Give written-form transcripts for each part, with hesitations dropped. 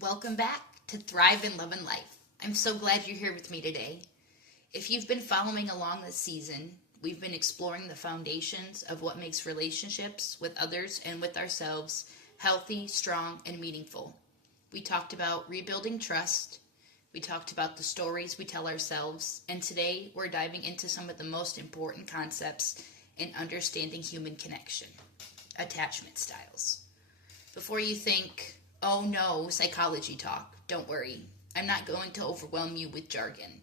Welcome back to Thrive in Love and Life. I'm so glad you're here with me today. If you've been following along this season, we've been exploring the foundations of what makes relationships with others and with ourselves healthy, strong, and meaningful. We talked about rebuilding trust, we talked about the stories we tell ourselves, and today we're diving into some of the most important concepts in understanding human connection, attachment styles. Before you think, oh no, psychology talk, don't worry. I'm not going to overwhelm you with jargon.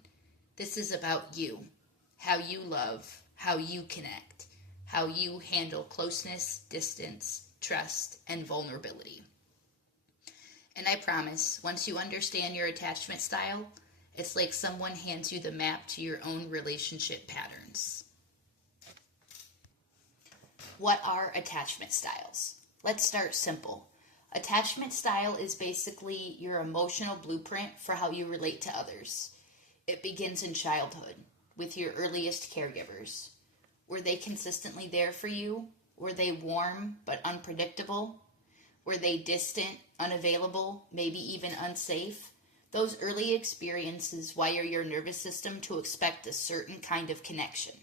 This is about you, how you love, how you connect, how you handle closeness, distance, trust, and vulnerability. And I promise, once you understand your attachment style, it's like someone hands you the map to your own relationship patterns. What are attachment styles? Let's start simple. Attachment style is basically your emotional blueprint for how you relate to others. It begins in childhood, with your earliest caregivers. Were they consistently there for you? Were they warm but unpredictable? Were they distant, unavailable, maybe even unsafe? Those early experiences wire your nervous system to expect a certain kind of connection.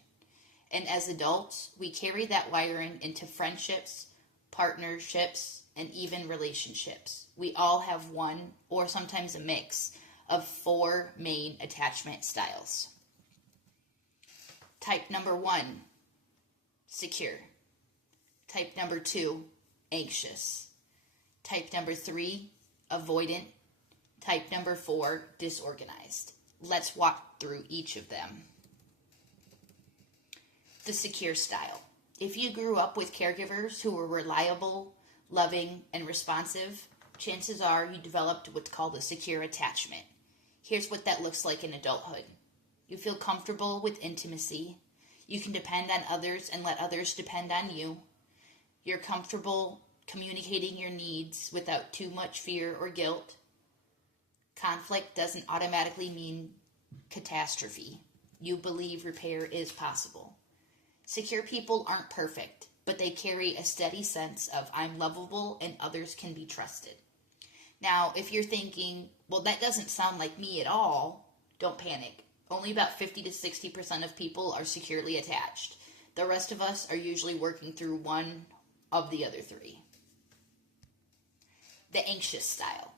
And as adults, we carry that wiring into friendships, partnerships, and even relationships. We all have one, or sometimes a mix, of 4 main attachment styles. Type number 1, secure. Type number 2, anxious. Type number 3, avoidant. Type number 4, disorganized. Let's walk through each of them. The secure style. If you grew up with caregivers who were reliable, loving, and responsive, chances are you developed what's called a secure attachment. Here's what that looks like in adulthood. You feel comfortable with intimacy. You can depend on others and let others depend on you. You're comfortable communicating your needs without too much fear or guilt. Conflict doesn't automatically mean catastrophe. You believe repair is possible. Secure people aren't perfect, but they carry a steady sense of I'm lovable and others can be trusted. Now, if you're thinking, well, that doesn't sound like me at all, don't panic. Only about 50 to 60% of people are securely attached. The rest of us are usually working through one of the other 3. The anxious style.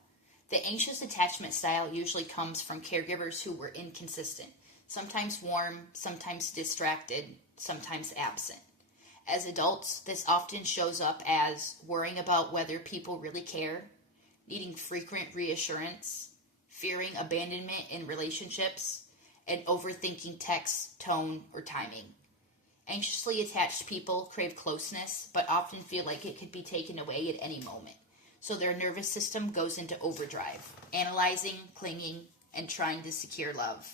The anxious attachment style usually comes from caregivers who were inconsistent, sometimes warm, sometimes distracted, sometimes absent. As adults, this often shows up as worrying about whether people really care, needing frequent reassurance, fearing abandonment in relationships, and overthinking text, tone, or timing. Anxiously attached people crave closeness, but often feel like it could be taken away at any moment. So their nervous system goes into overdrive, analyzing, clinging, and trying to secure love.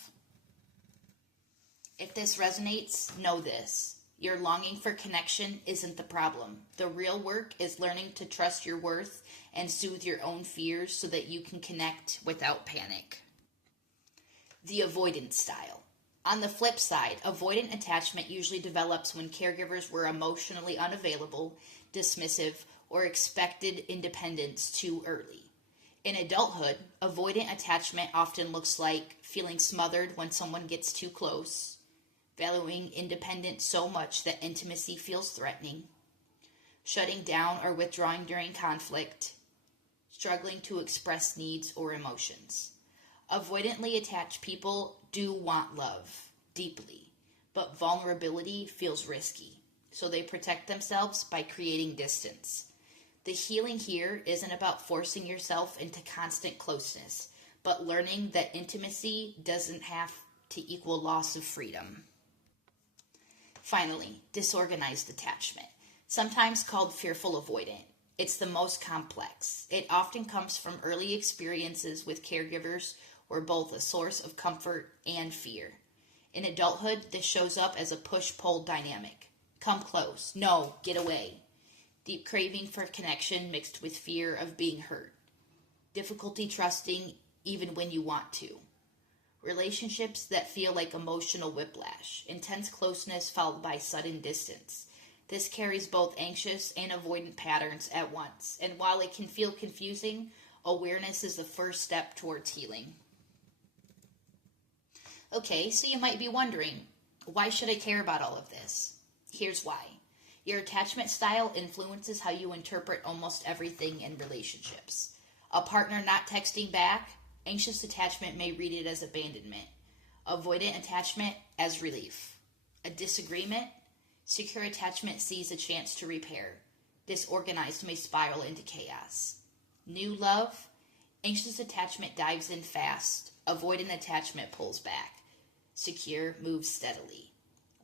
If this resonates, know this. Your longing for connection isn't the problem. The real work is learning to trust your worth and soothe your own fears so that you can connect without panic. The avoidant style. On the flip side, avoidant attachment usually develops when caregivers were emotionally unavailable, dismissive, or expected independence too early. In adulthood, avoidant attachment often looks like feeling smothered when someone gets too close, valuing independence so much that intimacy feels threatening, shutting down or withdrawing during conflict, struggling to express needs or emotions. Avoidantly attached people do want love deeply, but vulnerability feels risky, so they protect themselves by creating distance. The healing here isn't about forcing yourself into constant closeness, but learning that intimacy doesn't have to equal loss of freedom. Finally, disorganized attachment, sometimes called fearful avoidant. It's the most complex. It often comes from early experiences with caregivers who are both a source of comfort and fear. In adulthood, this shows up as a push-pull dynamic. Come close. No, get away. Deep craving for connection mixed with fear of being hurt. Difficulty trusting even when you want to. Relationships that feel like emotional whiplash. Intense closeness followed by sudden distance. This carries both anxious and avoidant patterns at once, and while it can feel confusing, Awareness is the first step towards healing. Okay, so you might be wondering, why should I care about all of this? Here's why. Your attachment style influences how you interpret almost everything in relationships. A partner not texting back, anxious attachment may read it as abandonment. Avoidant attachment as relief. A disagreement, secure attachment sees a chance to repair. Disorganized may spiral into chaos. New love, anxious attachment dives in fast. Avoidant attachment pulls back. Secure moves steadily.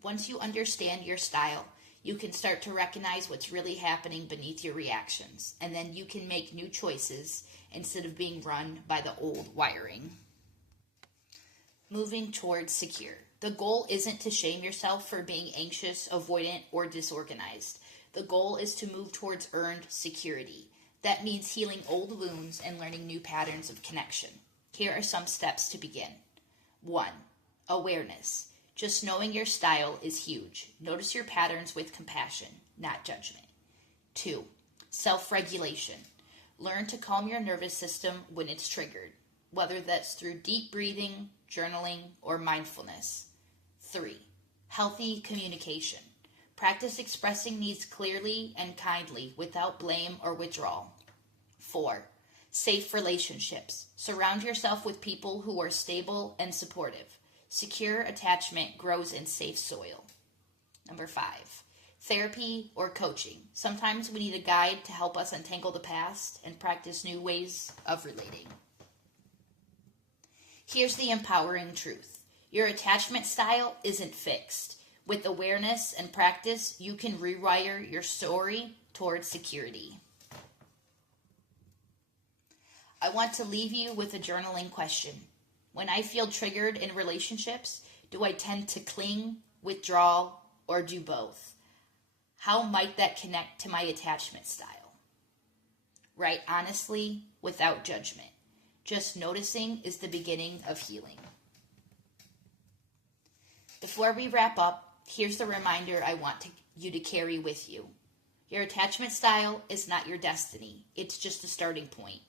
Once you understand your style, you can start to recognize what's really happening beneath your reactions, and then you can make new choices instead of being run by the old wiring. Moving towards secure. The goal isn't to shame yourself for being anxious, avoidant, or disorganized. The goal is to move towards earned security. That means healing old wounds and learning new patterns of connection. Here are some steps to begin. 1. Awareness. Just knowing your style is huge. Notice your patterns with compassion, not judgment. 2. Self-regulation. Learn to calm your nervous system when it's triggered, whether that's through deep breathing, journaling, or mindfulness. 3. Healthy communication. Practice expressing needs clearly and kindly without blame or withdrawal. 4. Safe relationships. Surround yourself with people who are stable and supportive. Secure attachment grows in safe soil. 5. Therapy or coaching. Sometimes we need a guide to help us untangle the past and practice new ways of relating. Here's the empowering truth. Your attachment style isn't fixed. With awareness and practice, you can rewire your story towards security. I want to leave you with a journaling question. When I feel triggered in relationships, do I tend to cling, withdraw, or do both? How might that connect to my attachment style? Write honestly, without judgment. Just noticing is the beginning of healing. Before we wrap up, here's the reminder I want you to carry with you. Your attachment style is not your destiny. It's just a starting point.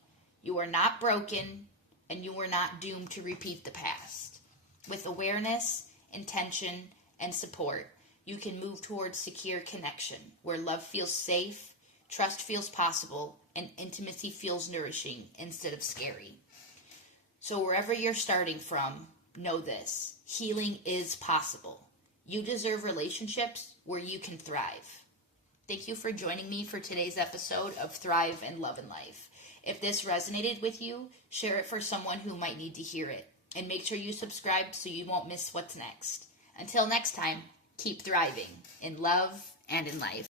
You are not broken, and you are not doomed to repeat the past. With awareness, intention, and support, you can move towards secure connection, where love feels safe, trust feels possible, and intimacy feels nourishing instead of scary. So wherever you're starting from, know this: healing is possible. You deserve relationships where you can thrive. Thank you for joining me for today's episode of Thrive and Love and Life. If this resonated with you, share it for someone who might need to hear it. And make sure you subscribe so you won't miss what's next. Until next time, keep thriving in love and in life.